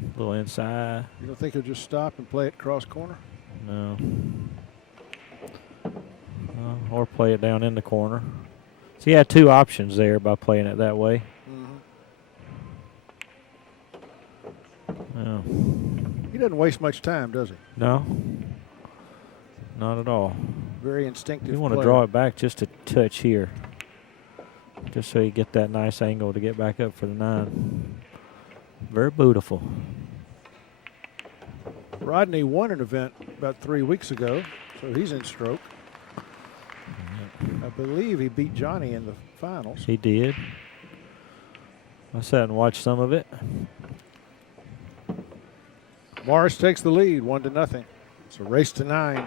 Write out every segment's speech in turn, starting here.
down, a little inside. You don't think he'll just stop and play it cross corner? No. Or play it down in the corner. So he had two options there by playing it that way. Yeah. He doesn't waste much time, does he? No. Not at all. Very instinctive. You want to draw it back just a touch here. Just so you get that nice angle to get back up for the 9. Very beautiful. Rodney won an event about 3 weeks ago, so he's in stroke. I believe he beat Johnny in the finals. He did. I sat and watched some of it. Morris takes the lead, 1-0. It's a race to 9.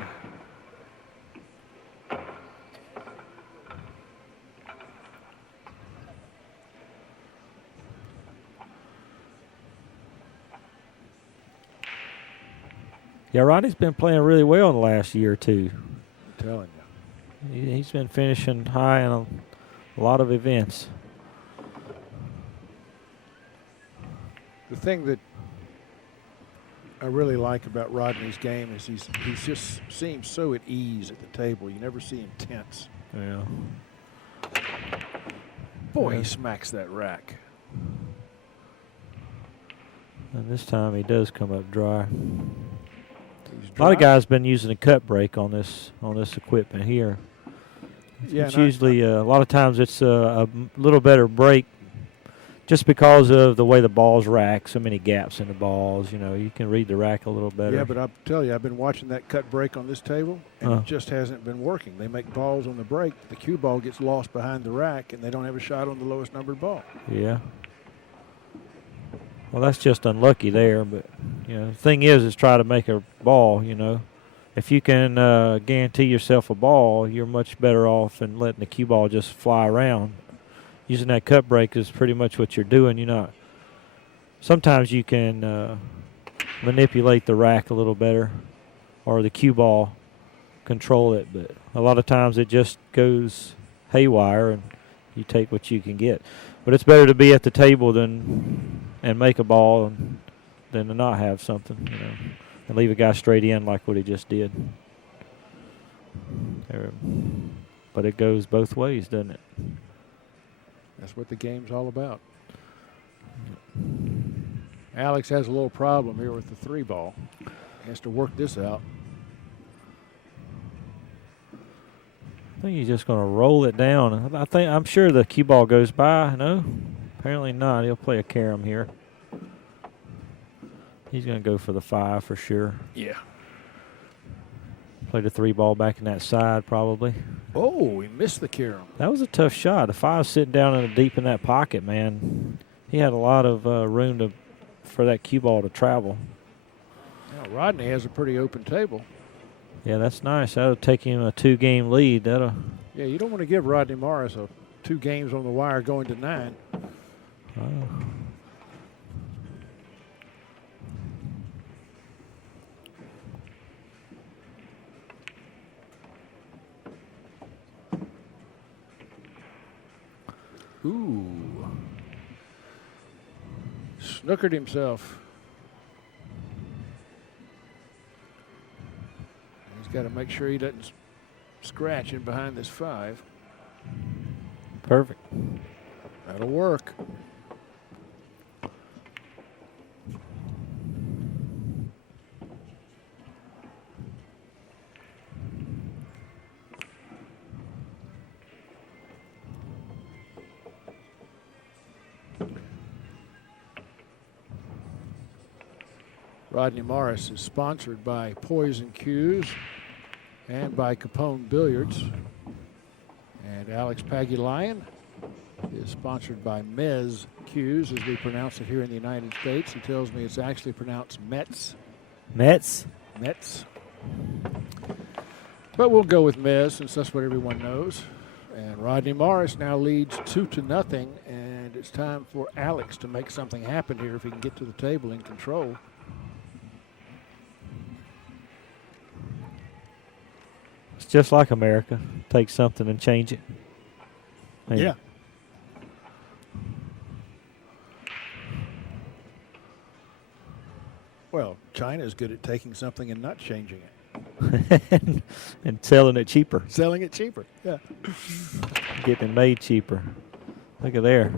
Yeah, Rodney's been playing really well in the last year or two. I'm telling you. He's been finishing high in a lot of events. The thing that I really like about Rodney's game is he's just seems so at ease at the table. You never see him tense. Yeah. Boy, he smacks that rack. And this time he does come up dry. A lot of guys been using a cut break on this equipment here. Yeah, it's usually a lot of times it's a little better break just because of the way the balls rack, so many gaps in the balls. You know, you can read the rack a little better. Yeah, but I'll tell you, I've been watching that cut break on this table, and it just hasn't been working. They make balls on the break. The cue ball gets lost behind the rack, and they don't have a shot on the lowest numbered ball. Yeah. Well, that's just unlucky there, but you know, the thing is try to make a ball. You know, if you can guarantee yourself a ball, you're much better off than letting the cue ball just fly around. Using that cut break is pretty much what you're doing. You're not. Sometimes you can manipulate the rack a little better, or the cue ball control it, but a lot of times it just goes haywire, and you take what you can get. But it's better to be at the table and make a ball than to not have something, you know, and leave a guy straight in like what he just did. But it goes both ways, doesn't it? That's what the game's all about. Alex has a little problem here with the 3 ball. He has to work this out. I think he's just going to roll it down. I'm sure the cue ball goes by. No, apparently not. He'll play a carom here. He's going to go for the 5 for sure. Yeah. Play the 3 ball back in that side probably. Oh, he missed the carom. That was a tough shot. The 5 sitting down deep in that pocket, man. He had a lot of room for that cue ball to travel. Now, Rodney has a pretty open table. Yeah, that's nice. That'll take him a 2-game lead. Yeah, you don't want to give Rodney Morris 2 games on the wire going to 9. Ooh. Snookered himself. He's got to make sure he doesn't scratch in behind this 5. Perfect. That'll work. Rodney Morris is sponsored by Poison Cues and by Capone Billiards. And Alex Pagulayan is sponsored by Mez Cues, as we pronounce it here in the United States. He tells me it's actually pronounced Mets. Mets? Mets. But we'll go with Mez since that's what everyone knows. And Rodney Morris now leads 2-0, and it's time for Alex to make something happen here if he can get to the table in control. It's just like America. Take something and change it. Man. Yeah. Well, China is good at taking something and not changing it. and selling it cheaper. Selling it cheaper, yeah. Getting it made cheaper. Look at there.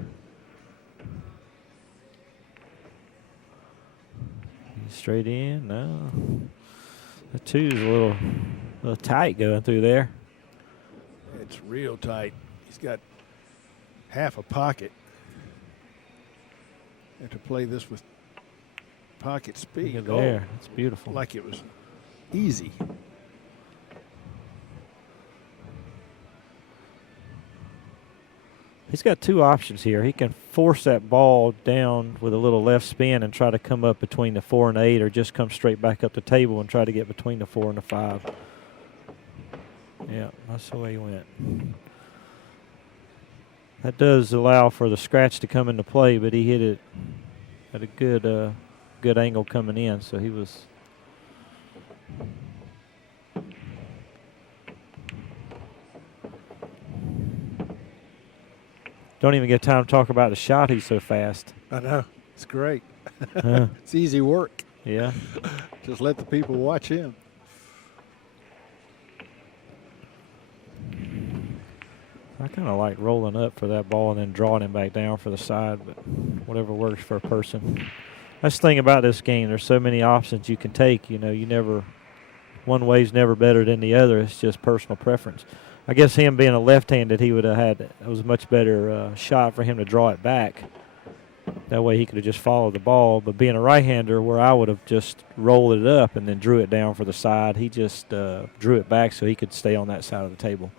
Straight in, no. The two's a little tight going through there. It's real tight. He's got half a pocket. And to play this with pocket speed. Look at there. It's beautiful. Like it was easy. He's got two options here. He can force that ball down with a little left spin and try to come up between the 4 and 8, or just come straight back up the table and try to get between the 4 and the 5. Yeah, that's the way he went. That does allow for the scratch to come into play, but he hit it at a good angle coming in, so he was. Don't even get time to talk about the shot. He's so fast. I know. It's great. It's easy work. Yeah. Just let the people watch him. I kind of like rolling up for that ball and then drawing him back down for the side, but whatever works for a person. That's the thing about this game. There's so many options you can take. One way's never better than the other. It's just personal preference. I guess him being a left-handed, he would have had it was a much better shot for him to draw it back. That way he could have just followed the ball. But being a right-hander, where I would have just rolled it up and then drew it down for the side, he just drew it back so he could stay on that side of the table.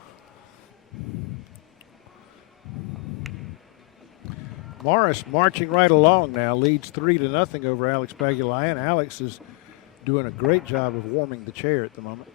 Morris marching right along now, leads 3-0 over Alex Pagulayan. Alex is doing a great job of warming the chair at the moment.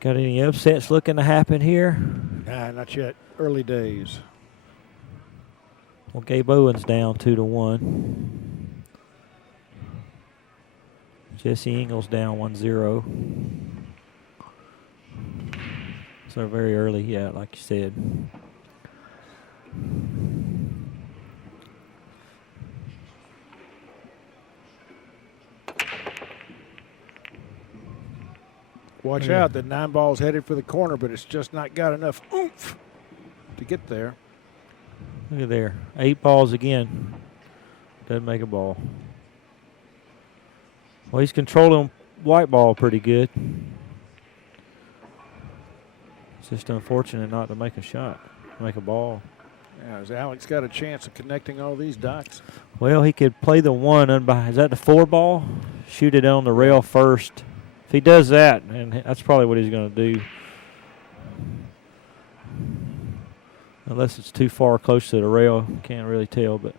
Got any upsets looking to happen here? Nah, not yet. Early days. Well, Gabe Owen's down 2-1. Jesse Ingles down 1-0. So very early, yeah, like you said. Watch out, the 9 ball's headed for the corner, but it's just not got enough oomph to get there. Look at there. 8 balls again. Doesn't make a ball. Well, he's controlling white ball pretty good. It's just unfortunate not to make a shot, make a ball. Yeah, has Alex got a chance of connecting all these dots? Well, he could play the one. Is that the 4 ball? Shoot it on the rail first. If he does that, and that's probably what he's going to do. Unless it's too far close to the rail, can't really tell. But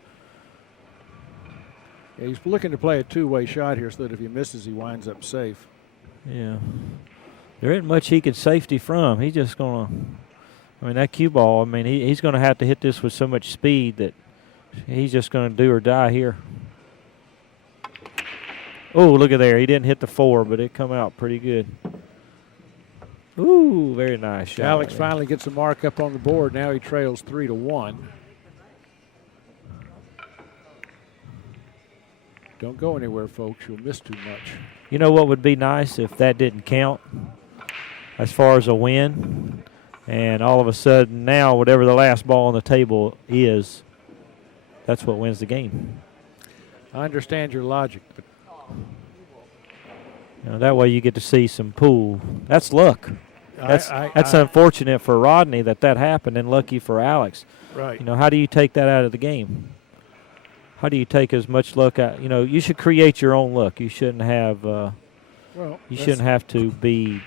yeah, he's looking to play a two-way shot here so that if he misses, he winds up safe. Yeah. There isn't much he can safety from. He's just going to, that cue ball, he's going to have to hit this with so much speed that he's just going to do or die here. Oh, look at there. He didn't hit the 4, but it come out pretty good. Ooh, very nice shot. Alex finally gets a mark up on the board. Now he trails 3-1. Don't go anywhere, folks. You'll miss too much. You know what would be nice if that didn't count as far as a win? And all of a sudden now, whatever the last ball on the table is, that's what wins the game. I understand your logic, but that way you get to see some pool. That's luck. That's unfortunate for Rodney that happened, and lucky for Alex. Right. How do you take that out of the game? How do you take as much luck out? You should create your own luck. You shouldn't have. You shouldn't have to be.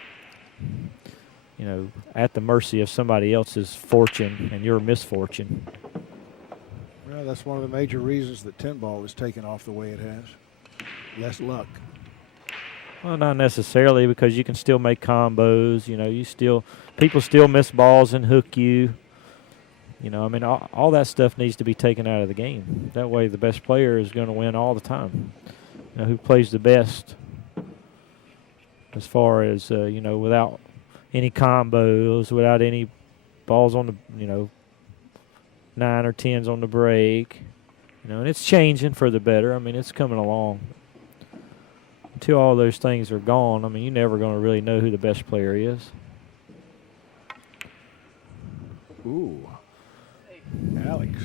At the mercy of somebody else's fortune and your misfortune. Well, that's one of the major reasons that 10 ball is taken off the way it has. Less luck. Well, not necessarily, because you can still make combos. People still miss balls and hook you. You know, I mean, all that stuff needs to be taken out of the game. That way the best player is going to win all the time. You know, who plays the best as far as, you know, without any combos, without any balls on the, you know, 9 or 10s on the break. You know, and it's changing for the better. I mean, it's coming along. Until all those things are gone, I mean, you're never going to really know who the best player is. Ooh. Alex.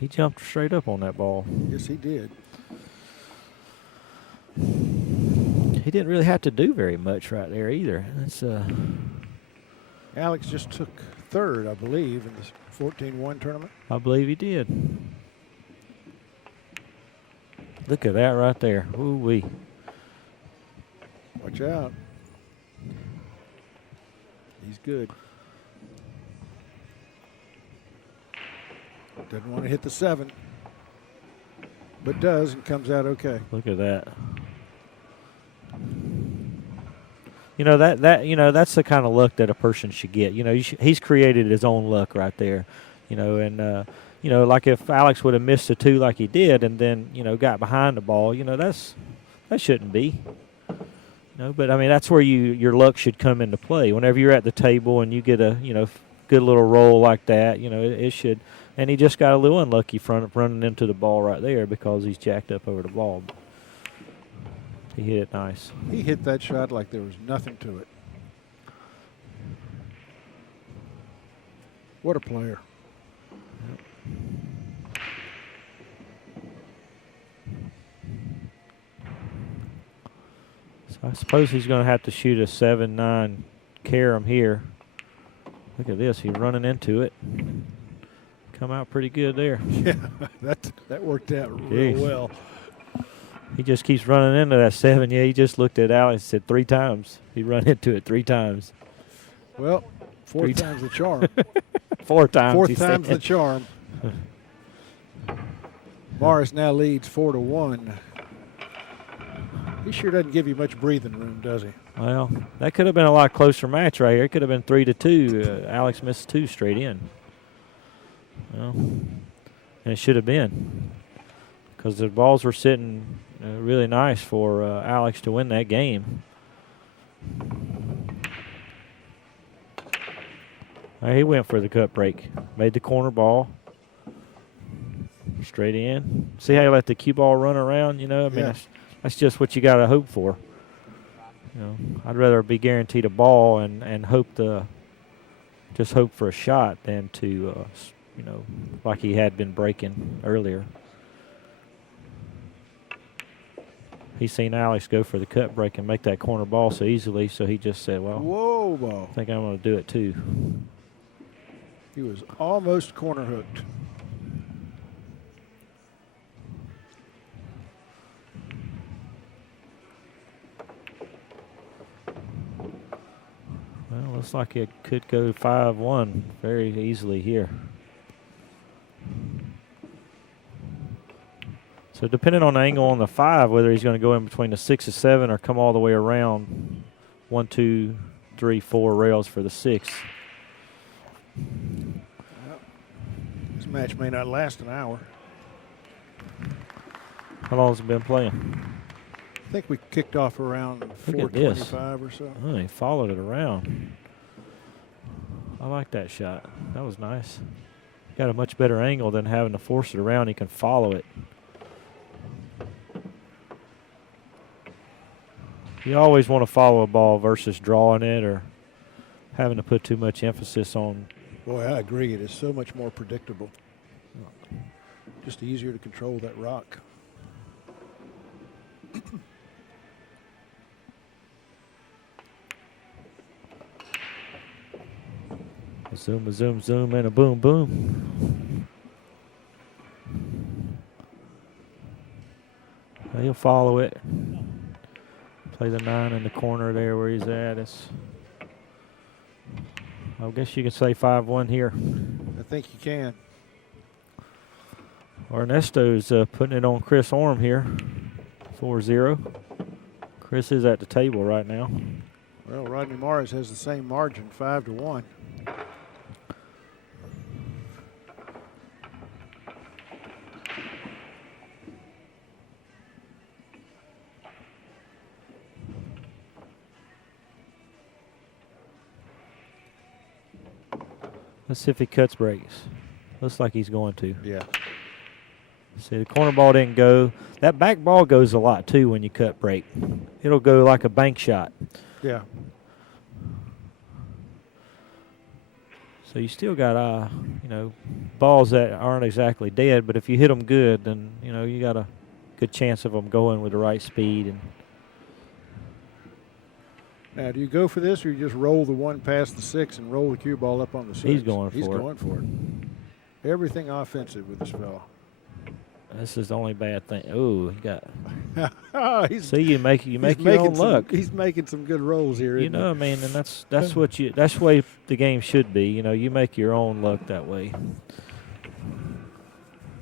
He jumped straight up on that ball. Yes, he did. He didn't really have to do very much right there either. That's Alex just took third, I believe, in this 14-1 tournament. I believe he did. Look at that right there. Ooh-wee. Watch out. He's good. Doesn't want to hit the 7, but does and comes out okay. Look at that. You know, that's the kind of luck that a person should get. You know, he's created his own luck right there. You know, and you know, like if Alex would have missed a 2 like he did, and then, you know, got behind the ball, you know, that shouldn't be. You know, but I mean, that's where your luck should come into play. Whenever you're at the table and you get a, you know, good little roll like that, you know, it should. And he just got a little unlucky running into the ball right there because he's jacked up over the ball. He hit it nice. He hit that shot like there was nothing to it. What a player. So I suppose he's going to have to shoot a 7-9 carom here. Look at this. He's running into it. Come out pretty good there. Yeah, that worked out real well. He just keeps running into that 7. Yeah, he just looked at Alex and said 3 times. He run into it 3 times. Well, 4 times the charm. 4 times. 4th time's the charm. Morris now leads 4-1. He sure doesn't give you much breathing room, does he? Well, that could have been a lot closer match right here. It could have been 3-2. Alex missed 2 straight in. Well, and it should have been, because the balls were sitting really nice for Alex to win that game. He went for the cut break, made the corner ball straight in. See how he let the cue ball run around? You know, I mean, that's just what you got to hope for. You know, I'd rather be guaranteed a ball and hope for a shot than to, you know, like he had been breaking earlier. He seen Alex go for the cut break and make that corner ball so easily, so he just said, well, whoa, ball. I think I'm going to do it too. He was almost corner hooked. Well, looks like it could go 5-1 very easily here. So depending on the angle on the 5, whether he's going to go in between the 6 and 7 or come all the way around 1, 2, 3, 4 rails for the 6. This match may not last an hour. How long has it been playing? I think we kicked off around 4:25 or so. Oh, he followed it around. I like that shot. That was nice. Got a much better angle than having to force it around. He can follow it. You always want to follow a ball versus drawing it or having to put too much emphasis on. Boy, I agree. It is so much more predictable. Just easier to control that rock. A zoom, a zoom, zoom, and a boom, boom. He'll follow it. Play the 9 in the corner there where he's at. I guess you could say 5-1 here. I think you can. Ernesto's putting it on Chris Orm here. 4-0. Chris is at the table right now. Well, Rodney Morris has the same margin, 5-1. Let's see if he cuts breaks. Looks like he's going to. Yeah. See, the corner ball didn't go. That back ball goes a lot, too, when you cut break. It'll go like a bank shot. Yeah. So you still got, you know, balls that aren't exactly dead, but if you hit them good, then, you know, you got a good chance of them going with the right speed. And now, do you go for this, or you just roll the 1 past the 6 and roll the cue ball up on the 6? He's going for it. He's going for it. Everything offensive with this fellow. This is the only bad thing. Oh, he got. See, you make your own luck. He's making some good rolls here. You know, I mean, and that's the way the game should be. You know, you make your own luck that way.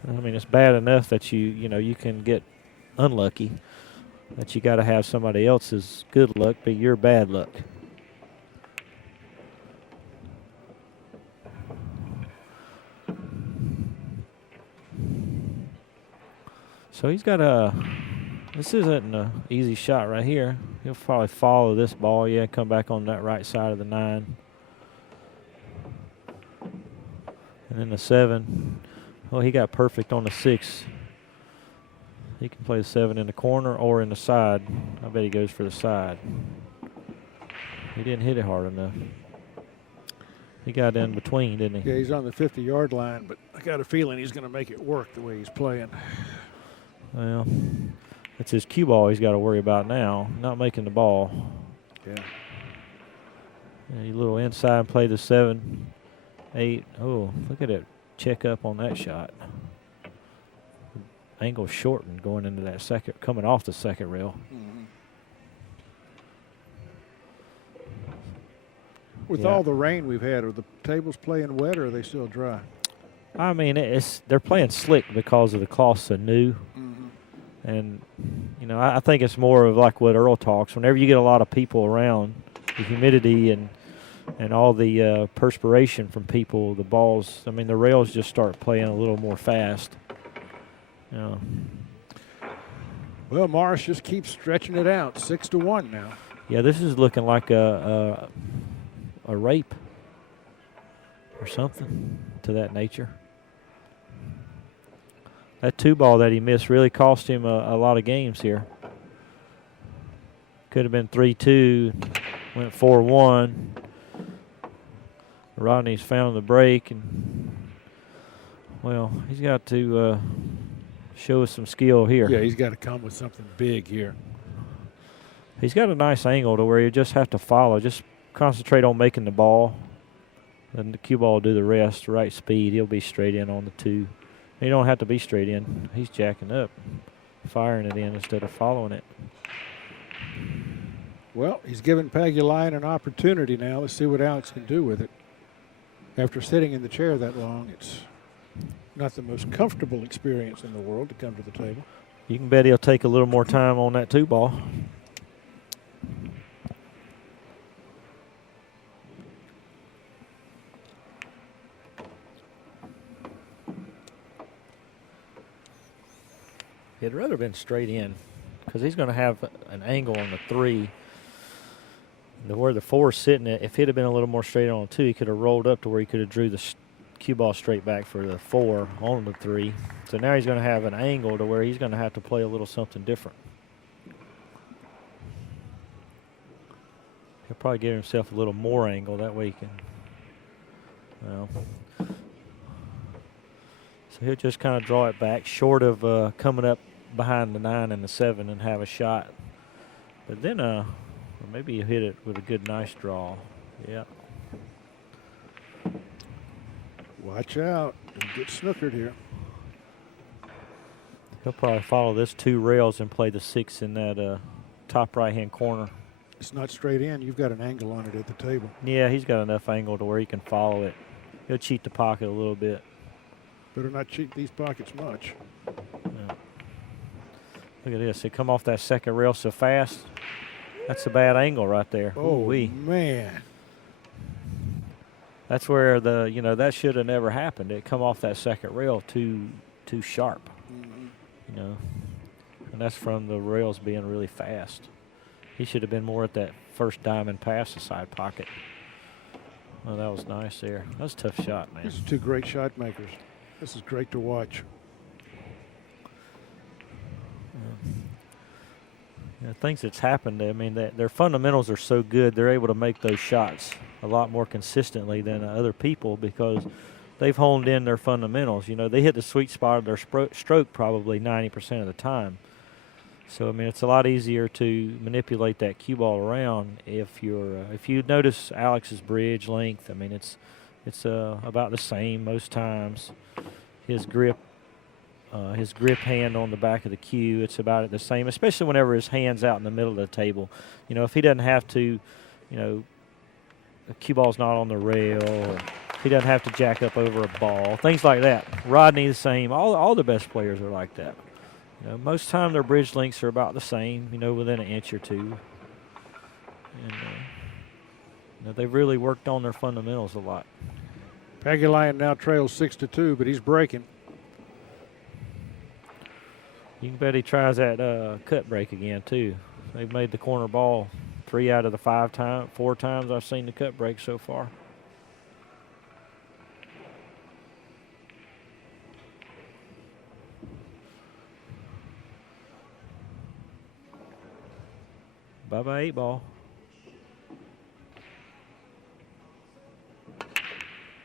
I mean, it's bad enough that you can get unlucky, that you got to have somebody else's good luck be your bad luck. So he's got this isn't an easy shot right here. He'll probably follow this ball, come back on that right side of the 9. And then the 7. Well, he got perfect on the 6. He can play the 7 in the corner or in the side. I bet he goes for the side. He didn't hit it hard enough. He got in between, didn't he? Yeah, he's on the 50-yard line, but I got a feeling he's going to make it work the way he's playing. Well, it's his cue ball he's got to worry about now, not making the ball. Yeah. A little inside play the 7, 8. Oh, look at it. Check up on that shot. Angle shortened going into that second, coming off the second rail. Mm-hmm. With all the rain we've had, are the tables playing wet or are they still dry? I mean, they're playing slick because of the cloths are new. Mm-hmm. And, you know, I think it's more of like what Earl talks. Whenever you get a lot of people around, the humidity and all the perspiration from people, the balls, I mean, the rails just start playing a little more fast. You know. Well, Morris just keeps stretching it out, 6-1 now. Yeah, this is looking like a rape or something to that nature. That 2 ball that he missed really cost him a lot of games here. Could have been 3-2, went 4-1. Rodney's found the break, and, well, he's got to show us some skill here. Yeah, he's got to come with something big here. He's got a nice angle to where you just have to follow. Just concentrate on making the ball, and the cue ball will do the rest. Right speed, he'll be straight in on the 2. You don't have to be straight in. He's jacking up, firing it in instead of following it. Well, he's given Pagulayan an opportunity now. Let's see what Alex can do with it. After sitting in the chair that long, it's not the most comfortable experience in the world to come to the table. You can bet he'll take a little more time on that 2 ball. He'd rather been straight in because he's going to have an angle on the 3. Where the 4 is sitting at, if he'd have been a little more straight on the 2, he could have rolled up to where he could have drew the cue ball straight back for the 4 on the 3. So now he's going to have an angle to where he's going to have to play a little something different. He'll probably give himself a little more angle. That way he can, well. So he'll just kind of draw it back short of coming up behind the 9 and the 7 and have a shot. But then or maybe you hit it with a good, nice draw. Yeah. Watch out. Don't get snookered here. He'll probably follow this 2 rails and play the 6 in that top right-hand corner. It's not straight in. You've got an angle on it at the table. Yeah, he's got enough angle to where he can follow it. He'll cheat the pocket a little bit. Better not cheat these pockets much. Yeah. Look at this. They come off that second rail so fast. That's a bad angle right there. Oh, Ooh-wee. man. That's where that should have never happened. It come off that second rail too sharp. Mm-hmm. And that's from the rails being really fast. He should have been more at that first diamond past the side pocket. Oh, that was nice there. That was a tough shot, man. These are two great shot makers. This is great to watch. Things that's happened, I mean, their fundamentals are so good, they're able to make those shots a lot more consistently than other people because they've honed in their fundamentals. You know, they hit the sweet spot of their stroke probably 90% of the time. So, I mean, it's a lot easier to manipulate that cue ball around if you notice Alex's bridge length. I mean, it's about the same most times. His grip hand on the back of the cue, it's about the same, especially whenever his hand's out in the middle of the table. You know, if he doesn't have to, you know, the cue ball's not on the rail, or he doesn't have to jack up over a ball, things like that. Rodney the same. All the best players are like that. You know, most time their bridge lengths are about the same, you know, within an inch or two. And you know, they've really worked on their fundamentals a lot. Pagulayan now trails 6-2, but he's breaking. You can bet he tries that cut break again, too. They've made the corner ball 3 out of the 4 times I've seen the cut break so far. Bye-bye 8 ball.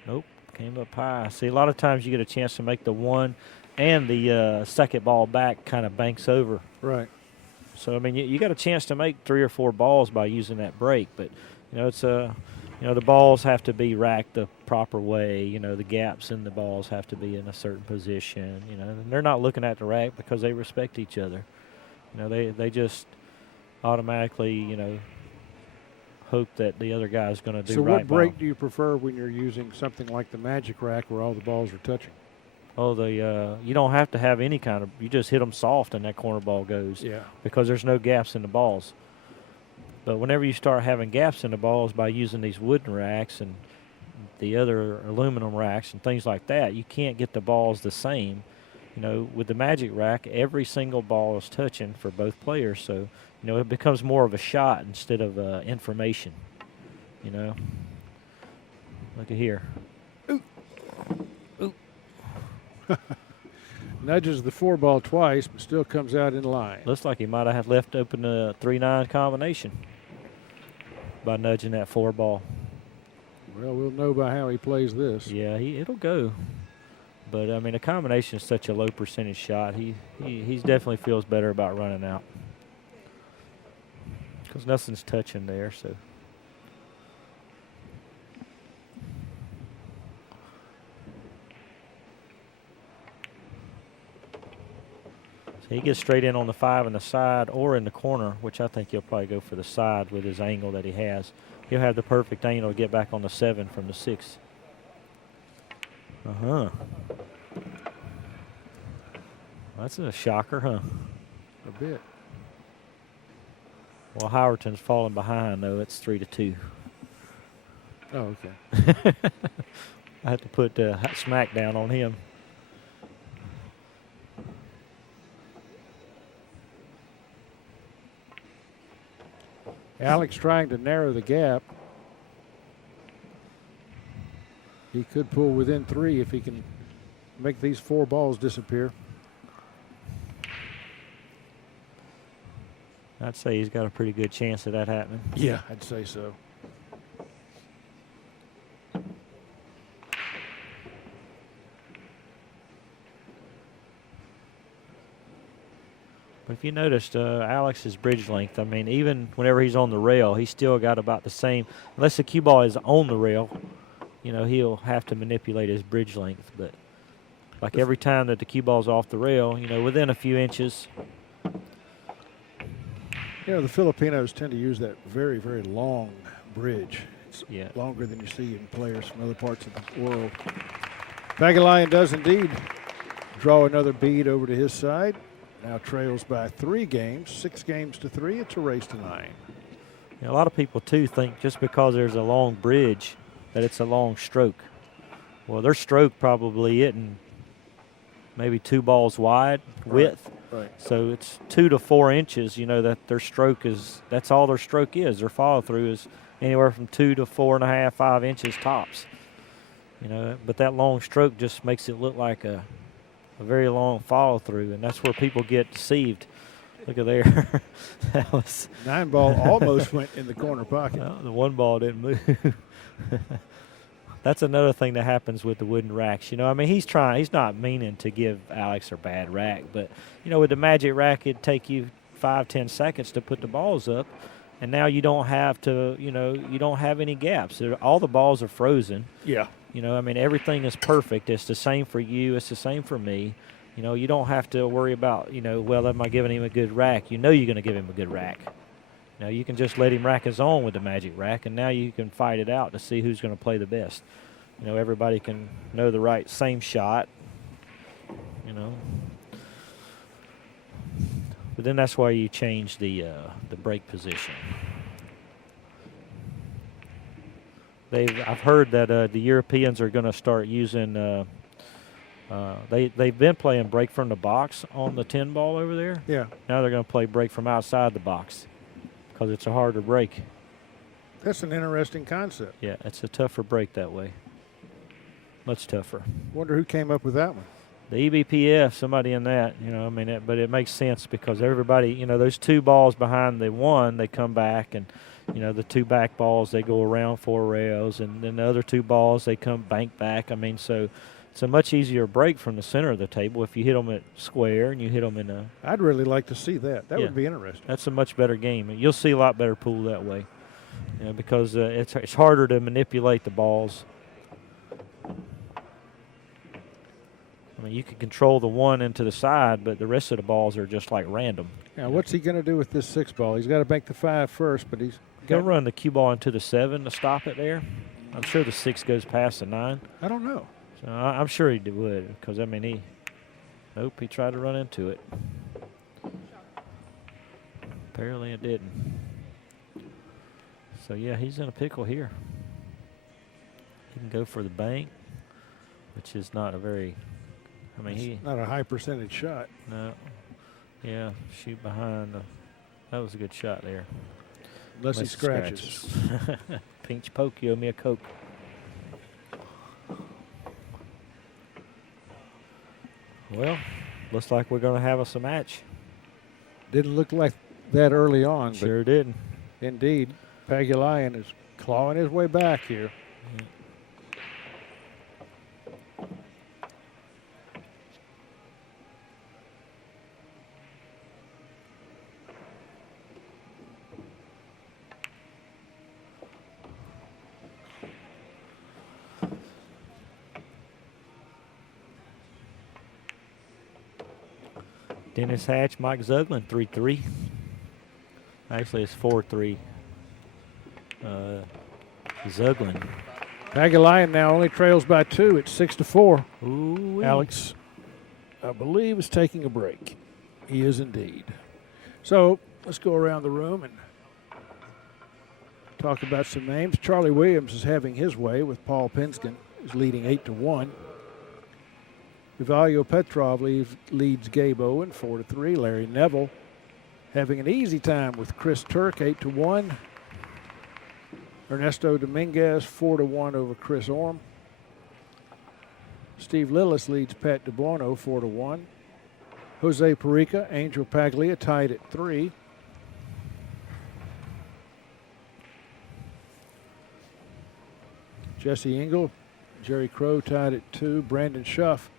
Nope, came up high. See, a lot of times you get a chance to make the one and the second ball back kind of banks over. Right. So, I mean, you got a chance to make 3 or 4 balls by using that break, but, you know, it's you know, the balls have to be racked the proper way. You know, the gaps in the balls have to be in a certain position, you know, and they're not looking at the rack because they respect each other. You know, they just automatically, you know, hope that the other guy's going to do right. So what break do you prefer when you're using something like the magic rack where all the balls are touching? Oh, you don't have to have any kind of, you just hit them soft and that corner ball goes. Yeah. Because there's no gaps in the balls. But whenever you start having gaps in the balls by using these wooden racks and the other aluminum racks and things like that, you can't get the balls the same. You know, with the magic rack, every single ball is touching for both players. So, you know, it becomes more of a shot instead of information, you know. Look at here. Ooh. Ooh. Nudges the 4 ball twice, but still comes out in line. Looks like he might have left open a 3-9 combination by nudging that 4 ball. Well, we'll know by how he plays this. Yeah, it'll go. But, I mean, a combination is such a low percentage shot. He definitely feels better about running out because nothing's touching there. So he gets straight in on the 5 on the side or in the corner, which I think he'll probably go for the side with his angle that he has. He'll have the perfect angle to get back on the 7 from the 6. That's a shocker, huh? A bit. Well, Howerton's falling behind, though. It's 3-2. Oh, okay. I had to put the smack down on him. Alex trying to narrow the gap. He could pull within 3 if he can make these 4 balls disappear. I'd say he's got a pretty good chance of that happening. Yeah, I'd say so. But if you noticed, Alex's bridge length, I mean, even whenever he's on the rail, he's still got about the same. Unless the cue ball is on the rail, you know, he'll have to manipulate his bridge length. But like every time that the cue ball's off the rail, you know, within a few inches. You know, the Filipinos tend to use that very, very long bridge. It's longer than you see in players from other parts of the world. Pagulayan does indeed draw another bead over to his side. Now trails by 3 games, 6 games to 3. It's a race to 9. You know, a lot of people, too, think just because there's a long bridge that it's a long stroke. Well, their stroke probably isn't maybe 2 balls wide width. Right. So it's 2 to 4 inches, you know, that their stroke is, that's all their stroke is. Their follow through is anywhere from 2 to 4.5, 5 inches tops. But that long stroke just makes it look like a very long follow through, and that's where people get deceived. Look at there. That was 9 ball almost went in the corner pocket. Well, the 1 ball didn't move. That's another thing that happens with the wooden racks. He's not meaning to give Alex a bad rack, but, with the Magic rack, it'd take you 5-10 seconds to put the balls up, and now you don't have to, you don't have any gaps. All the balls are frozen. Yeah. Everything is perfect. It's the same for you. It's the same for me. You don't have to worry about, well, am I giving him a good rack? You're going to give him a good rack. You can just let him rack his own with the Magic rack, and now you can fight it out to see who's going to play the best. Everybody can know the same shot, But then that's why you change the break position. I've heard that the Europeans are going to start using. They've been playing break from the box on the 10 ball over there. Yeah. Now they're going to play break from outside the box because it's a harder break. That's an interesting concept. Yeah, it's a tougher break that way. Much tougher. Wonder who came up with that one. The EBPF, somebody in that, but it makes sense because everybody, those 2 balls behind the 1, they come back, and, the 2 back balls, they go around 4 rails, and then the other 2 balls, they come bank back. So it's a much easier break from the center of the table if you hit them at square and you hit them in a. I'd really like to see that. That would be interesting. That's a much better game. You'll see a lot better pool that way, because it's harder to manipulate the balls. You can control the 1 into the side, but the rest of the balls are just like random. Now, what's he going to do with this 6 ball? He's got to bank the 5 first, but he's going to run the cue ball into the 7 to stop it there. I'm sure the 6 goes past the 9. I don't know. So I'm sure he would, because, he tried to run into it. Apparently it didn't. So, yeah, he's in a pickle here. He can go for the bank, which is not a very... It's not a high percentage shot. No. Yeah, shoot behind. That was a good shot there. Unless he scratches. Pinch poke, you owe me a Coke. Well, looks like we're going to have us a match. Didn't look like that early on. Sure didn't. Indeed. Pagulayan is clawing his way back here. Yeah. Dennis Hatch, Mike Zuglin, 3-3. Actually, it's 4-3. Zuglin. Pagulayan now only trails by 2. It's 6-4. Ooh-wee. Alex, I believe, is taking a break. He is indeed. So let's go around the room and talk about some names. Charlie Williams is having his way with Paul Pinskin, who's leading 8-1. Vivalio Petrov leads Gabe Owen 4-3. Larry Neville having an easy time with Chris Turk 8-1. Ernesto Dominguez 4-1 over Chris Orm. Steve Lillis leads Pat DeBuono 4-1. Jose Perica, Angel Paglia tied at 3. Jesse Engel, Jerry Crow tied at 2. Brandon Schuff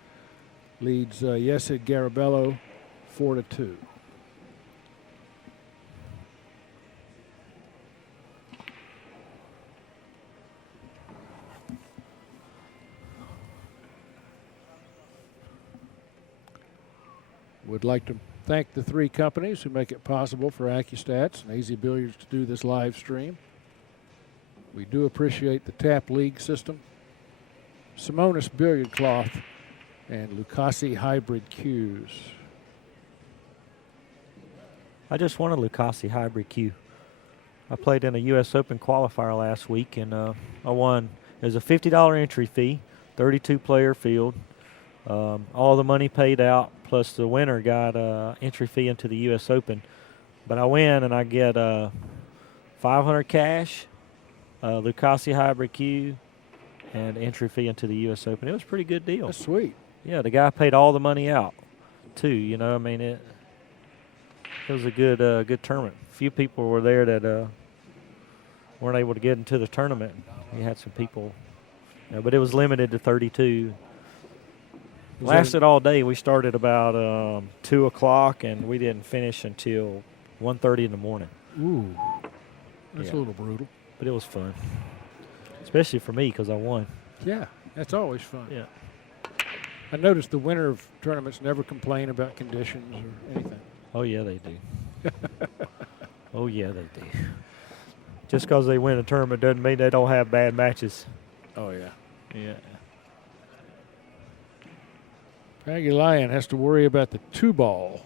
leads Yesid Garabello 4-2. Would like to thank the 3 companies who make it possible for AccuStats and AZ Billiards to do this live stream. We do appreciate the Tap League system, Simonis Billiard Cloth, and Lucasi Hybrid Cues. I just won a Lucasi Hybrid Cue. I played in a U.S. Open qualifier last week, and I won. It was a $50 entry fee, 32-player field. All the money paid out, plus the winner got an entry fee into the U.S. Open. But I win, and I get $500 cash Lucasi Hybrid Q, and entry fee into the U.S. Open. It was a pretty good deal. That's sweet. Yeah, the guy paid all the money out, too. You know, I mean, it was a good tournament. A few people were there that weren't able to get into the tournament. You had some people, but it was limited to 32. Lasted all day. We started about 2 o'clock, and we didn't finish until 1:30 in the morning. Ooh, that's a little brutal. But it was fun, especially for me because I won. Yeah, that's always fun. Yeah. I noticed the winner of tournaments never complain about conditions or anything. Oh, yeah, they do. Oh, yeah, they do. Just because they win a tournament doesn't mean they don't have bad matches. Oh, yeah. Yeah. Pagulayan has to worry about the 2-ball.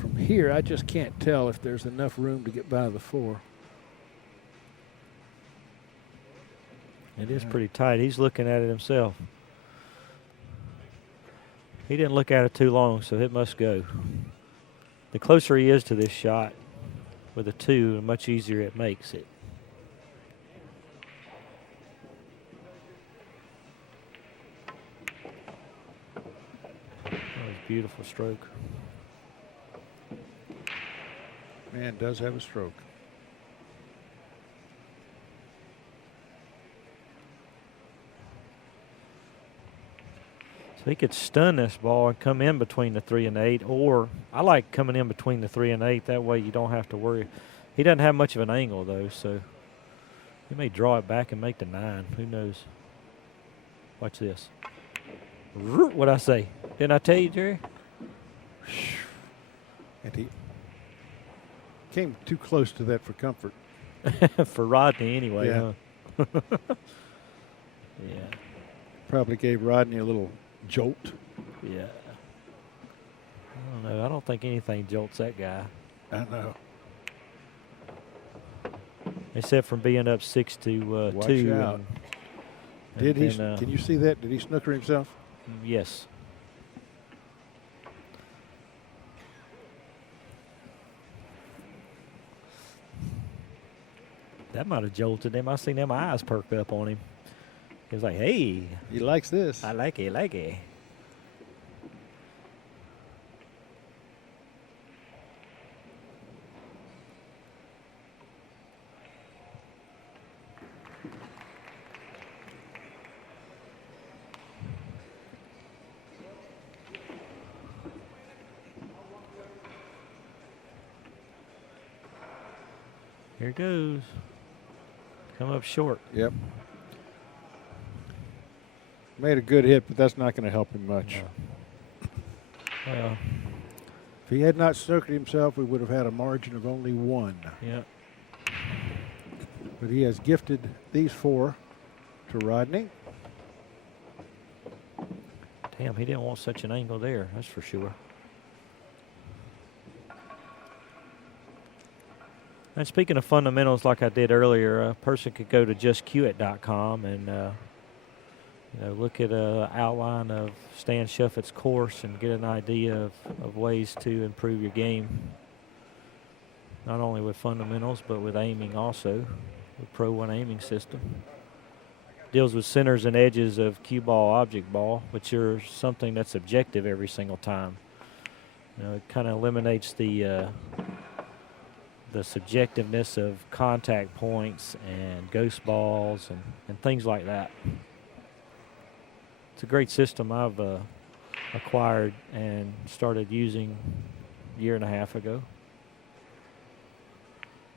From here, I just can't tell if there's enough room to get by the 4. It is pretty tight. He's looking at it himself. He didn't look at it too long, so it must go. The closer he is to this shot with a 2, the much easier it makes it. That was a beautiful stroke. Man does have a stroke. So he could stun this ball and come in between the 3 and 8, or I like coming in between the 3 and 8. That way you don't have to worry. He doesn't have much of an angle, though, so he may draw it back and make the 9. Who knows? Watch this. What'd I say? Didn't I tell you, Jerry? And he came too close to that for comfort. For Rodney, anyway. Yeah. Huh? Yeah. Probably gave Rodney a little jolt. Yeah. I don't know. I don't think anything jolts that guy. I know. Except from being up 6 to 2. Watch out. Did he? Can you see that? Did he snooker himself? Yes. That might have jolted him. I seen them eyes perk up on him. He was like, hey. He likes this. I like it, like it. Here it goes. Come up short. Yep. Made a good hit, but that's not going to help him much. No. Well, if he had not snookered himself, we would have had a margin of only 1. yeah. But he has gifted these 4 to Rodney. Damn, he didn't want such an angle there, that's for sure. And speaking of fundamentals, like I did earlier, a person could go to justqit.com and look at an outline of Stan Shuffett's course and get an idea of ways to improve your game. Not only with fundamentals, but with aiming also, with Pro 1 aiming system. Deals with centers and edges of cue ball, object ball, which are something that's objective every single time. It kind of eliminates the subjectiveness of contact points and ghost balls and things like that. It's a great system I've acquired and started using a year and a half ago.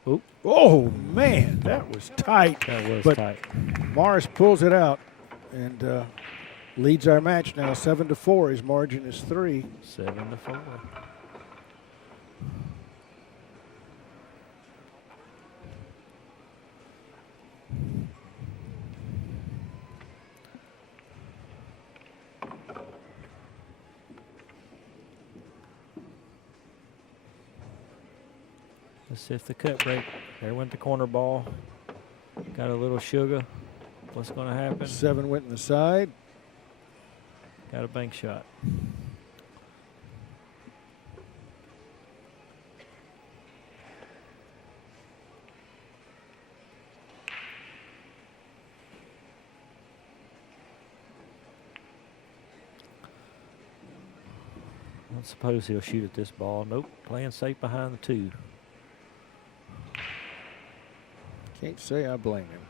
Oop. Oh, man, that was tight. That was tight. Morris pulls it out and leads our match now 7-4. His margin is 3. 7-4. Let's see if the cut break. There went the corner ball. Got a little sugar. What's going to happen? 7 went in the side. Got a bank shot. I suppose he'll shoot at this ball. Nope, playing safe behind the 2. Can't say I blame him.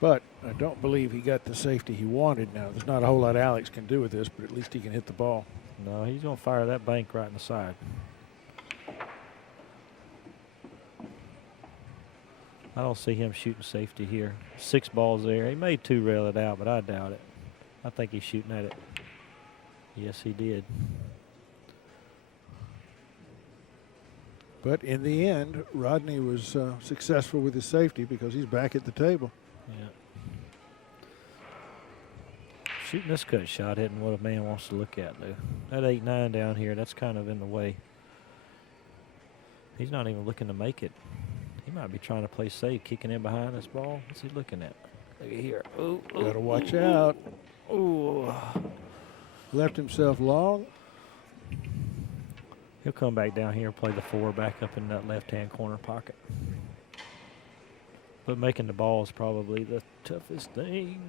But I don't believe he got the safety he wanted now. There's not a whole lot Alex can do with this, but at least he can hit the ball. No, he's going to fire that bank right in the side. I don't see him shooting safety here. 6 balls there. He may 2 rail it out, but I doubt it. I think he's shooting at it. Yes, he did. But in the end, Rodney was successful with his safety because he's back at the table. Yeah. Shooting this cut shot isn't what a man wants to look at, though. That 8-9 down here, that's kind of in the way. He's not even looking to make it. He might be trying to play safe, kicking in behind this ball. What's he looking at? Look at here. Ooh, ooh, Got to watch out. Ooh. Left himself long. He'll come back down here and play the 4 back up in that left-hand corner pocket. But making the ball is probably the toughest thing.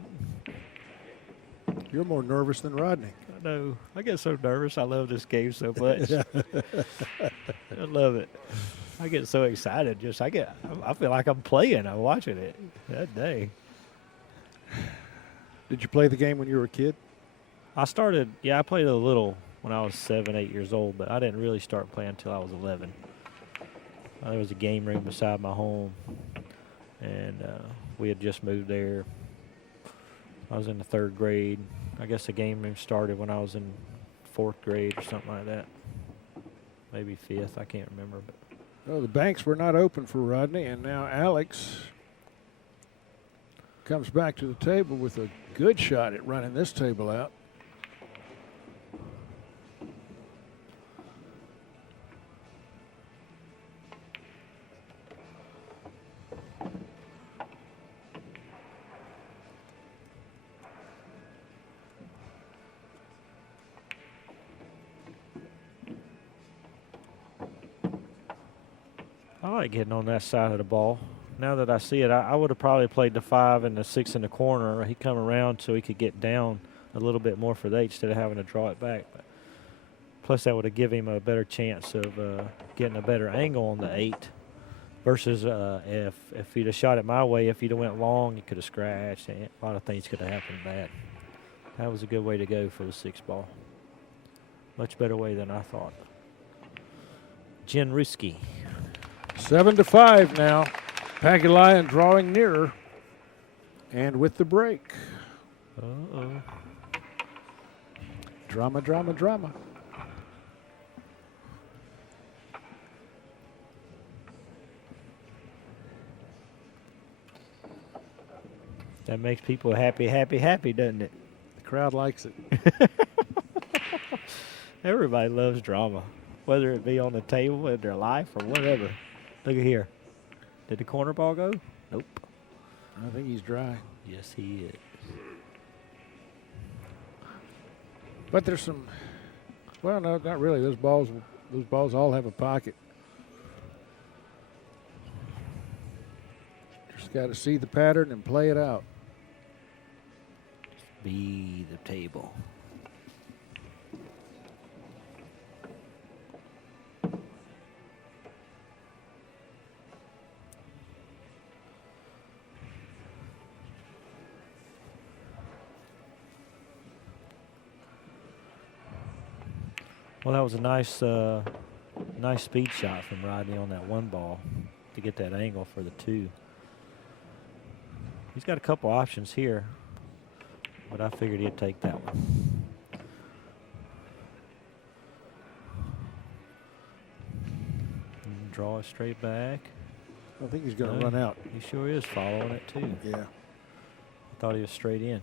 You're more nervous than Rodney. I know. I get so nervous. I love this game so much. I love it. I get so excited. I feel like I'm playing. I'm watching it that day. Did you play the game when you were a kid? I played a little when I was 7, 8 years old, but I didn't really start playing until I was 11. There was a game room beside my home, and we had just moved there. I was in the 3rd grade. I guess the game room started when I was in 4th grade or something like that. Maybe 5th, I can't remember. But well, the banks were not open for Rodney, and now Alex comes back to the table with a good shot at running this table out. I like getting on that side of the ball. Now that I see it, I would have probably played the 5 and the 6 in the corner. He come around so he could get down a little bit more for the 8 instead of having to draw it back. But plus, that would have given him a better chance of getting a better angle on the 8 versus if he'd have shot it my way, if he'd have went long, he could have scratched. And a lot of things could have happened bad. That was a good way to go for the 6 ball. Much better way than I thought. Jen Ruski. 7-5 now. Pagulayan drawing nearer. And with the break. Uh-oh. Drama, drama, drama. That makes people happy, happy, happy, doesn't it? The crowd likes it. Everybody loves drama, whether it be on the table in their life or whatever. Look at here. Did the corner ball go? Nope. I think he's dry. Yes, he is. But there's some, well, no, not really. Those balls all have a pocket. Just got to see the pattern and play it out. Just be the table. Well, that was a nice speed shot from Rodney on that 1 ball to get that angle for the 2. He's got a couple options here, but I figured he'd take that one. And draw it straight back. I think he's going to run out. He sure is following it, too. Yeah. I thought he was straight in.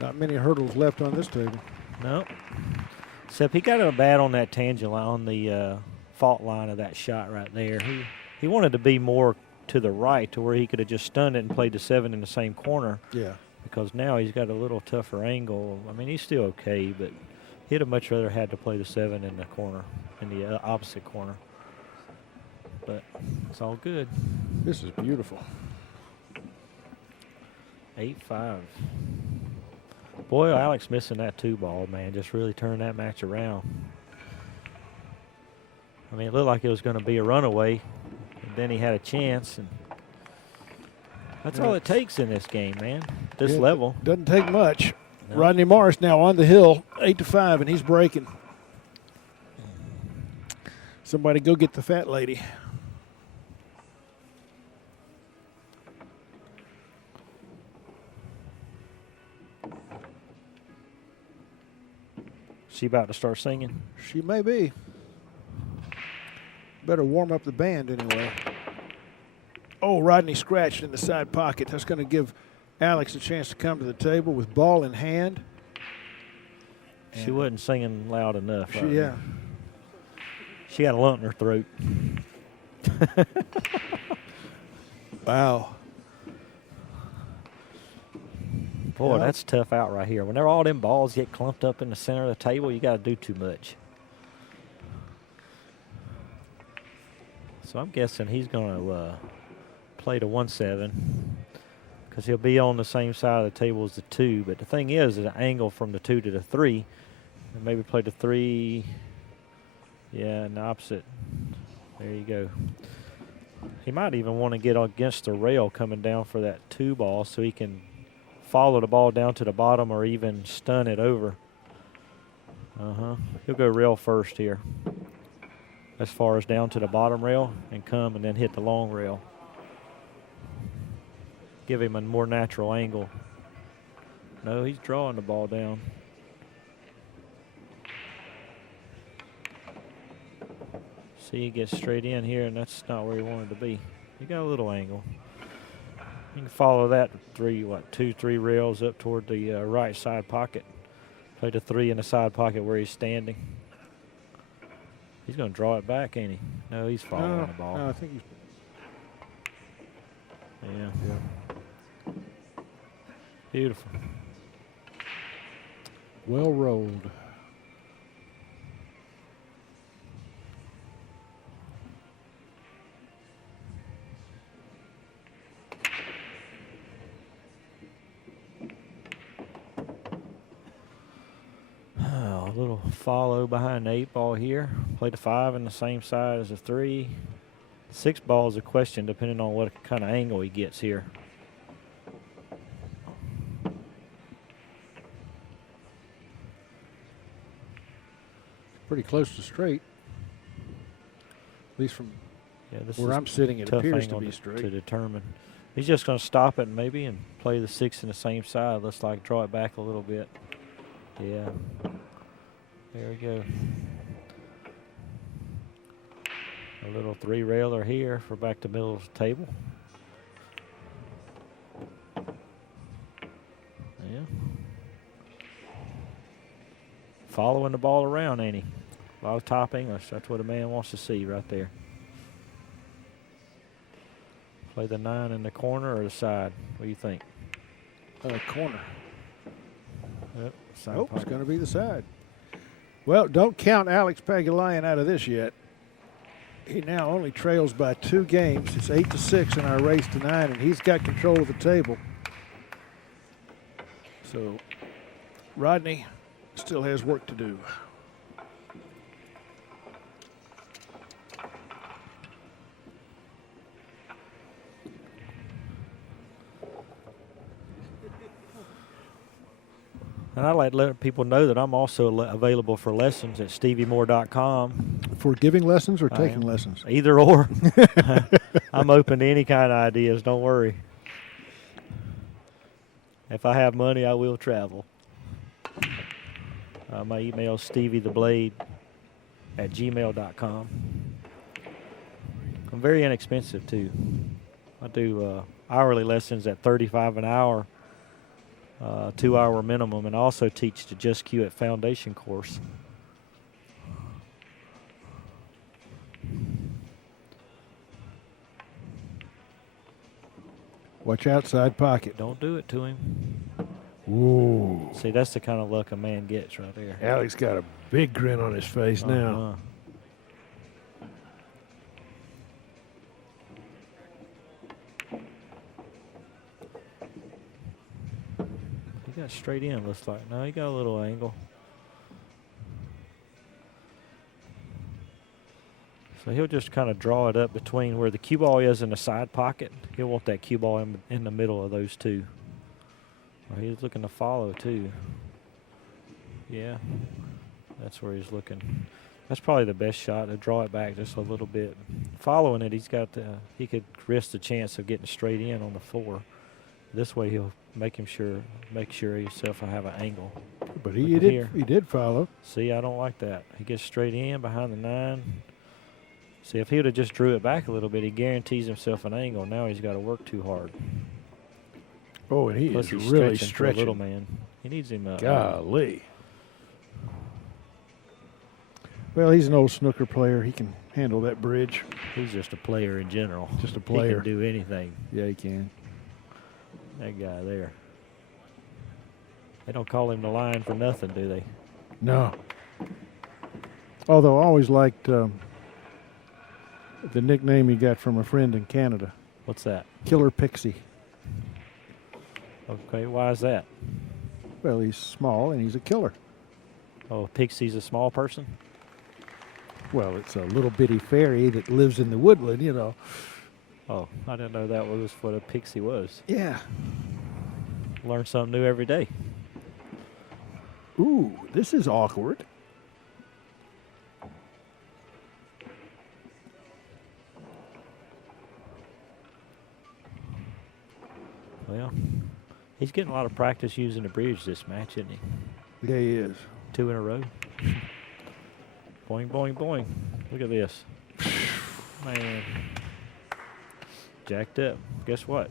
Not many hurdles left on this table. No. Except he got a bad on that tangent line, on the fault line of that shot right there. He wanted to be more to the right to where he could have just stunned it and played the 7 in the same corner. Yeah. Because now he's got a little tougher angle. I mean, he's still okay, but he'd have much rather had to play the 7 in the corner, in the opposite corner. but it's all good. This is beautiful. 8-5. Boy, Alex missing that 2-ball, man. Just really turned that match around. I mean, it looked like it was going to be a runaway, and then he had a chance, and that's all it takes in this game, man. This level. Doesn't take much. No. Rodney Morris now on the hill, 8-5, and he's breaking. Somebody go get the fat lady. She about to start singing? She may be. Better warm up the band anyway. Oh, Rodney scratched in the side pocket. That's going to give Alex a chance to come to the table with ball in hand. She wasn't singing loud enough. Yeah. She had a lump in her throat. Wow. Boy, that's tough out right here. Whenever all them balls get clumped up in the center of the table, you got to do too much. So I'm guessing he's going to play to 1-7 because he'll be on the same side of the table as the 2. But the thing is an angle from the 2 to the 3. And maybe play the 3. Yeah, in the opposite. There you go. He might even want to get against the rail coming down for that 2 ball so he can follow the ball down to the bottom or even stun it over. He'll go rail first here. As far as down to the bottom rail and come and then hit the long rail. Give him a more natural angle. No, he's drawing the ball down. See, he gets straight in here, and that's not where he wanted to be. He got a little angle. You can follow that 2, 3 rails up toward the right side pocket. Play the 3 in the side pocket where he's standing. He's going to draw it back, ain't he? No, he's following the ball. No, I think he's. Yeah. Beautiful. Well rolled. A little follow behind the 8-ball here. Play the 5 in the same side as the 3. 6 ball is a question depending on what kind of angle he gets here. Pretty close to straight. At least from this where I'm sitting, it appears to be straight. To determine. He's just going to stop it maybe and play the 6 in the same side. Let's draw it back a little bit. Yeah. There we go. A little 3 railer here for back to middle of the table. Yeah. Following the ball around, ain't he? A lot of top English. That's what a man wants to see right there. Play the 9 in the corner or the side? What do you think? Corner. Yep, nope, it's going to be the side. Well, don't count Alex Pagulayan out of this yet. He now only trails by 2 games. It's 8-6 in our race to 9, and he's got control of the table. So Rodney still has work to do. And I'd like to let people know that I'm also available for lessons at StevieMoore.com. For giving lessons or taking lessons? Either or. I'm open to any kind of ideas, don't worry. If I have money, I will travel. My email is stevietheblade@gmail.com. I'm very inexpensive, too. I do hourly lessons at $35 an hour. 2-hour minimum, and also teach the Just Cue It Foundation course. Watch outside pocket. Don't do it to him. Whoa. See, that's the kind of luck a man gets right there. Alex got a big grin on his face now. got straight in, looks like. No, he got a little angle. So he'll just kind of draw it up between where the cue ball is in the side pocket. He'll want that cue ball in the middle of those two. Well, he's looking to follow too. Yeah, that's where he's looking. That's probably the best shot, to draw it back just a little bit. Following it, he could risk the chance of getting straight in on the 4. This way he'll make sure himself will have an angle. But he did follow. See, I don't like that. He gets straight in behind the 9. See, if he would have just drew it back a little bit, he guarantees himself an angle. Now he's got to work too hard. Oh, and Plus is he's really stretching. stretching. For a little man. He needs him up. Golly. Well, he's an old snooker player. He can handle that bridge. He's just a player in general. Just a player. He can do anything. Yeah, he can. That guy there. They don't call him the Lion for nothing, do they? No. Although I always liked the nickname he got from a friend in Canada. What's that? Killer Pixie. Okay, why is that? Well, he's small and he's a killer. Oh, Pixie's a small person? Well, it's a little bitty fairy that lives in the woodland, you know. Oh, I didn't know that was what a pixie was. Yeah. Learn something new every day. Ooh, this is awkward. Well, he's getting a lot of practice using the bridge this match, isn't he? Yeah, he is. 2 in a row. Boing, boing, boing. Look at this. Man. Jacked up. Guess what?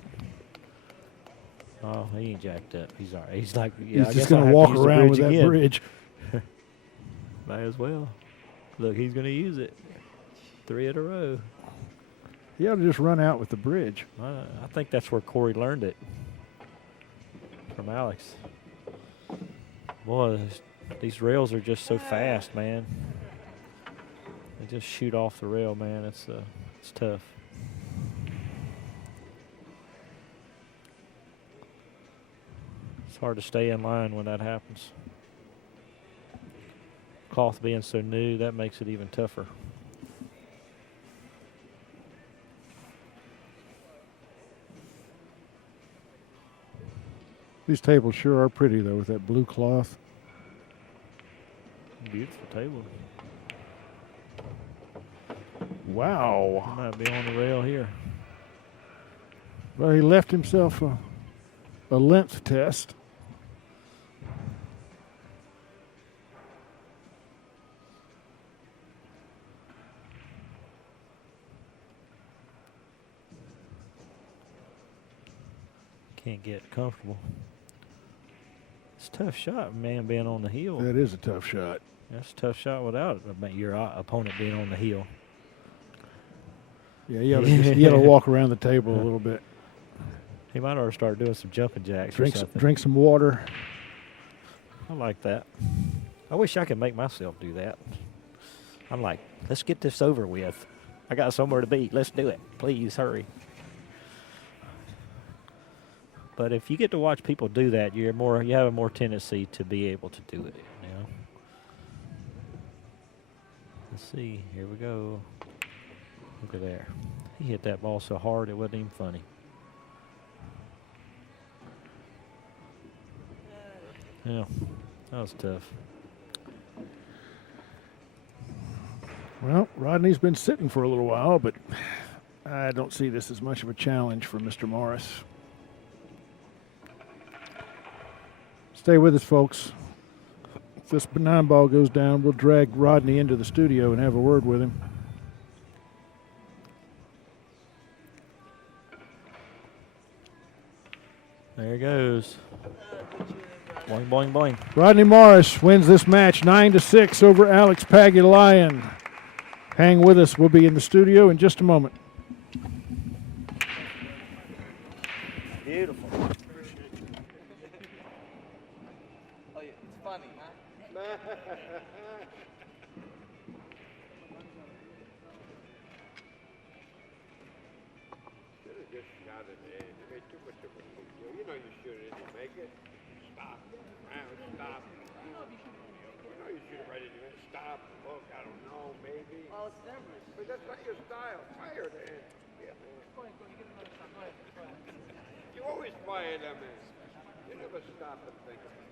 Oh, he ain't jacked up. He's all right. He's like, yeah, he's just going to walk around with that bridge. Might as well. Look, he's going to use it. 3 in a row. He ought to just run out with the bridge. I think that's where Corey learned it. From Alex. Boy, these rails are just so fast, man. They just shoot off the rail, man. It's tough. It's hard to stay in line when that happens. Cloth being so new, that makes it even tougher. These tables sure are pretty, though, with that blue cloth. Beautiful table. Wow. Might be on the rail here. Well, he left himself a length test. Can't get comfortable. It's a tough shot, man, being on the heel. That is a tough shot. That's a tough shot without your opponent being on the heel. Yeah, you got to walk around the table a little bit. He might ought to start doing some jumping jacks. Drink some water. I like that. I wish I could make myself do that. I'm like, let's get this over with. I got somewhere to be. Let's do it. Please hurry. But if you get to watch people do that, you have a more tendency to be able to do it. You know. Let's see. Here we go. Look at there. He hit that ball so hard it wasn't even funny. Yeah, that was tough. Well, Rodney's been sitting for a little while, but I don't see this as much of a challenge for Mr. Morris. Stay with us, folks. If this 9 ball goes down, we'll drag Rodney into the studio and have a word with him. There he goes. Boing, boing, boing. Rodney Morris wins this match 9-6 over Alex Pagulayan. Hang with us. We'll be in the studio in just a moment. Beautiful. Oh, yeah, it's funny, huh? You know you should, didn't make it. stop, round, stop. You know you should have read it. Stop, look, I don't know, maybe. Well, it's nervous. But that's not your style. Fire them. Yeah, man. Go ahead, you get another shot. Go ahead. You always fire them in. You never stop and think about it.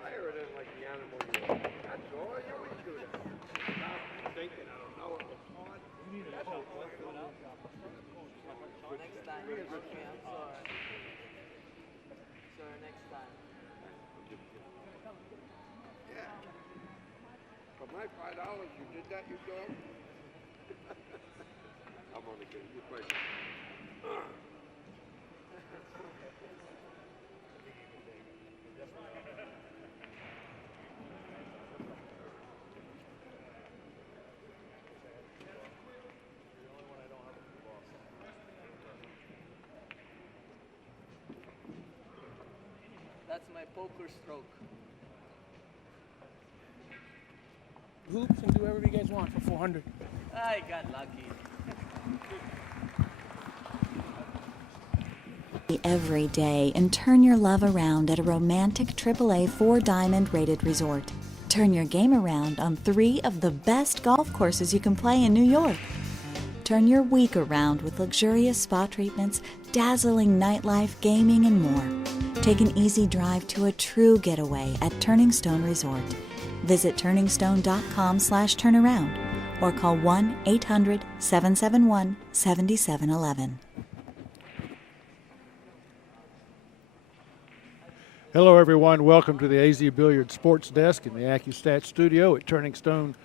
Fire it in like the animal you are. That's all. You always do that. Stop thinking, I don't know. It's hard. That's all. Next time. Okay, I'm sorry. Sorry, next time. Yeah. For my $5, you did that, you go? I'm only kidding. You play. That's my poker stroke. Hoops and do whatever you guys want for 400. I got lucky. Every day and turn your love around at a romantic AAA 4-diamond rated resort. Turn your game around on 3 of the best golf courses you can play in New York. Turn your week around with luxurious spa treatments, dazzling nightlife, gaming, and more. Take an easy drive to a true getaway at Turning Stone Resort. Visit turningstone.com/turnaround or call 1-800-771-7711. Hello, everyone. Welcome to the AZ Billiard Sports Desk in the AccuStat studio at Turning Stone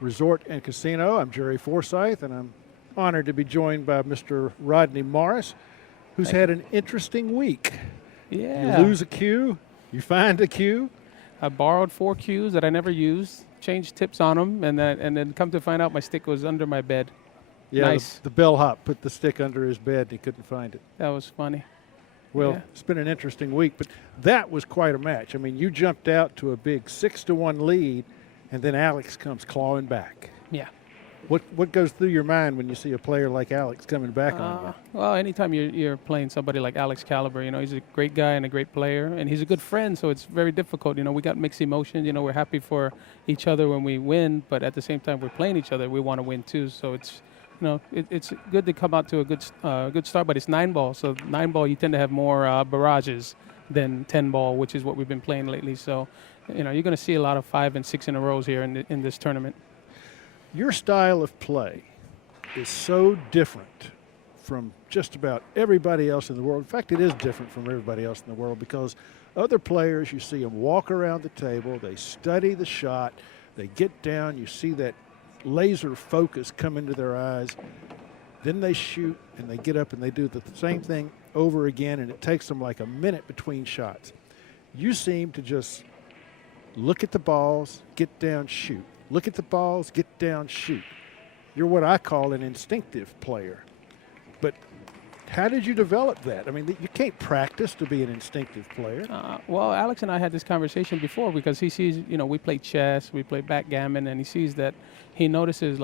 Resort and Casino. I'm Jerry Forsyth, and I'm honored to be joined by Mr. Rodney Morris, who's had an interesting week. Yeah. You lose a cue, you find a cue. I borrowed 4 cues that I never used, changed tips on them, and then come to find out my stick was under my bed. Yeah, Nice. the bellhop put the stick under his bed and he couldn't find it. That was funny. Well, Yeah. It's been an interesting week, but that was quite a match. I mean, you jumped out to a big 6-1 lead, and then Alex comes clawing back. Yeah. What goes through your mind when you see a player like Alex coming back on you? Well, anytime you're playing somebody like Alex Caliber, he's a great guy and a great player, and he's a good friend, so it's very difficult. We got mixed emotions. We're happy for each other when we win, but at the same time we're playing each other. We want to win too, so it's it's good to come out to a good start, but it's 9-ball, so 9-ball you tend to have more barrages than 10-ball, which is what we've been playing lately. So, you're going to see a lot of 5 and 6 in a row here in this tournament. Your style of play is so different from just about everybody else in the world. In fact, it is different from everybody else in the world because other players, you see them walk around the table, they study the shot, they get down, you see that laser focus come into their eyes, then they shoot and they get up and they do the same thing over again, and it takes them like a minute between shots. You seem to just look at the balls, get down, shoot. Look at the balls, get down, shoot. You're what I call an instinctive player. But how did you develop that? I mean, you can't practice to be an instinctive player. Well, Alex and I had this conversation before because he sees, we play chess, we play backgammon, and he sees that he notices,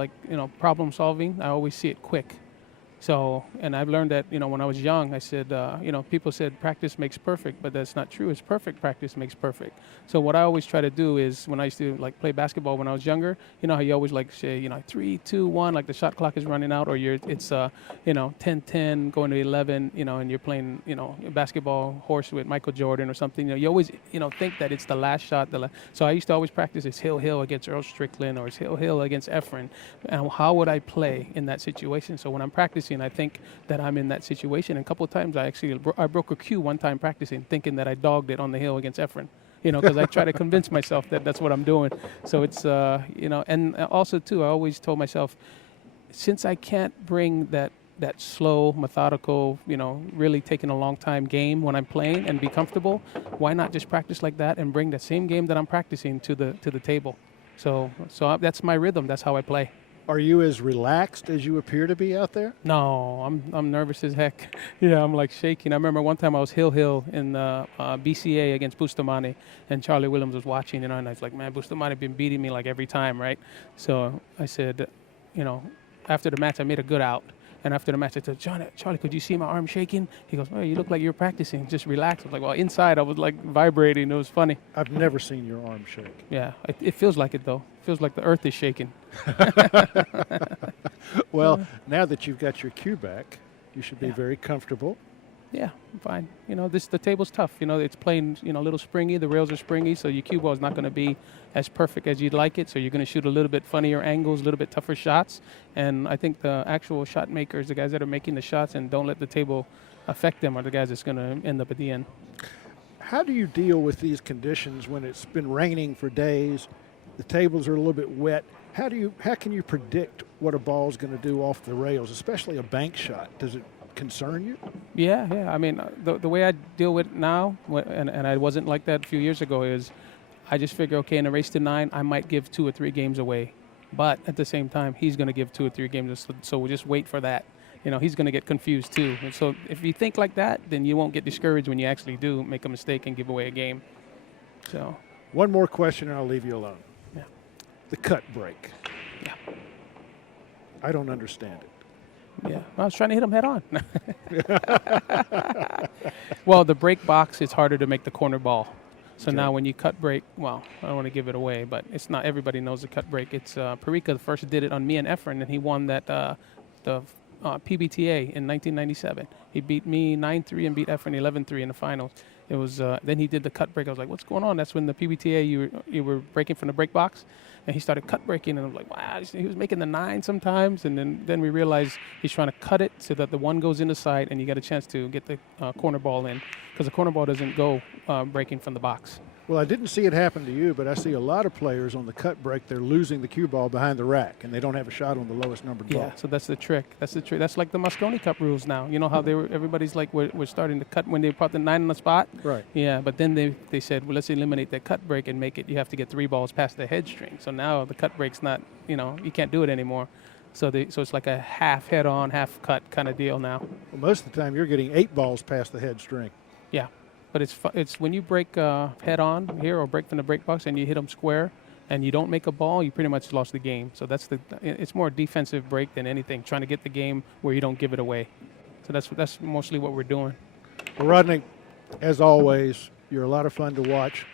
problem solving. I always see it quick. So, and I've learned that, when I was young, I said, people said practice makes perfect, but that's not true. It's perfect practice makes perfect. So what I always try to do is when I used to play basketball when I was younger, how you always say, 3, 2, 1, like the shot clock is running out, or it's 10-10 going to 11, and you're playing, basketball horse with Michael Jordan or something. You always, think that it's the last shot. So I used to always practice it's Hill against Earl Strickland or it's Hill against Efren. And how would I play in that situation? So when I'm practicing, I think that I'm in that situation. And a couple of times I broke a cue one time practicing, thinking that I dogged it on the hill against Efren, because I try to convince myself that that's what I'm doing. So it's, and also too, I always told myself, since I can't bring that slow, methodical, really taking a long time game when I'm playing and be comfortable, why not just practice like that and bring the same game that I'm practicing to the table? So that's my rhythm. That's how I play. Are you as relaxed as you appear to be out there? No, I'm nervous as heck. Yeah, I'm shaking. I remember one time I was Hill in BCA against Bustamante, and Charlie Williams was watching, and I was like, man, Bustamante been beating me every time, right? So I said, after the match, I made a good out. And after the match, I said, Charlie, could you see my arm shaking? He goes, oh, you look like you're practicing. Just relax. I was like, well, inside I was like vibrating. It was funny. I've never seen your arm shake. Yeah, it feels like it, though. It feels like the earth is shaking. Well, now that you've got your cue back, you should be Yeah. very comfortable. Yeah, I'm fine. The table's tough. It's playing, a little springy. The rails are springy, so your cue ball is not going to be as perfect as you'd like it. So you're going to shoot a little bit funnier angles, a little bit tougher shots. And I think the actual shot makers, the guys that are making the shots and don't let the table affect them, are the guys that's going to end up at the end. How do you deal with these conditions when it's been raining for days, the tables are a little bit wet? How can you predict what a ball is going to do off the rails, especially a bank shot? Does it concern you? Yeah. I mean, the way I deal with it now, and I wasn't like that a few years ago, is I just figure, okay, in a race to 9, I might give 2 or 3 games away. But at the same time, he's going to give 2 or 3 games, so we'll just wait for that. He's going to get confused too. And so if you think like that, then you won't get discouraged when you actually do make a mistake and give away a game. So. One more question and I'll leave you alone. Yeah. The cut break. Yeah. I don't understand it. Yeah, I was trying to hit him head on. Well, the break box is harder to make the corner ball. So Okay. now when you cut break, well, I don't want to give it away, but it's not everybody knows the cut break. It's Parika first did it on me and Efren, and he won that the PBTA in 1997. He beat me 9-3 and beat Efren 11-3 in the finals. It was then he did the cut break. I was like, what's going on? That's when the PBTA you were breaking from the break box. And he started cut breaking, and I was like, wow, he was making the 9 sometimes. And then we realized he's trying to cut it so that the 1 goes in the side, and you get a chance to get the corner ball in, because the corner ball doesn't go breaking from the box. Well, I didn't see it happen to you, but I see a lot of players on the cut break, they're losing the cue ball behind the rack, and they don't have a shot on the lowest numbered ball. Yeah, so that's the trick. That's like the Mosconi Cup rules now. You know how everybody's like, we're starting to cut when they put the 9 on the spot? Right. Yeah, but then they said, well, let's eliminate that cut break and make it, you have to get 3 balls past the head string. So now the cut break's not, you can't do it anymore. So it's like a half head on, half cut kind of deal now. Well, most of the time you're getting 8 balls past the head string. Yeah, but it's when you break head on here or break from the break box and you hit them square and you don't make a ball, you pretty much lost the game. So it's more defensive break than anything, trying to get the game where you don't give it away. So that's mostly what we're doing. Well, Rodney, as always, you're a lot of fun to watch.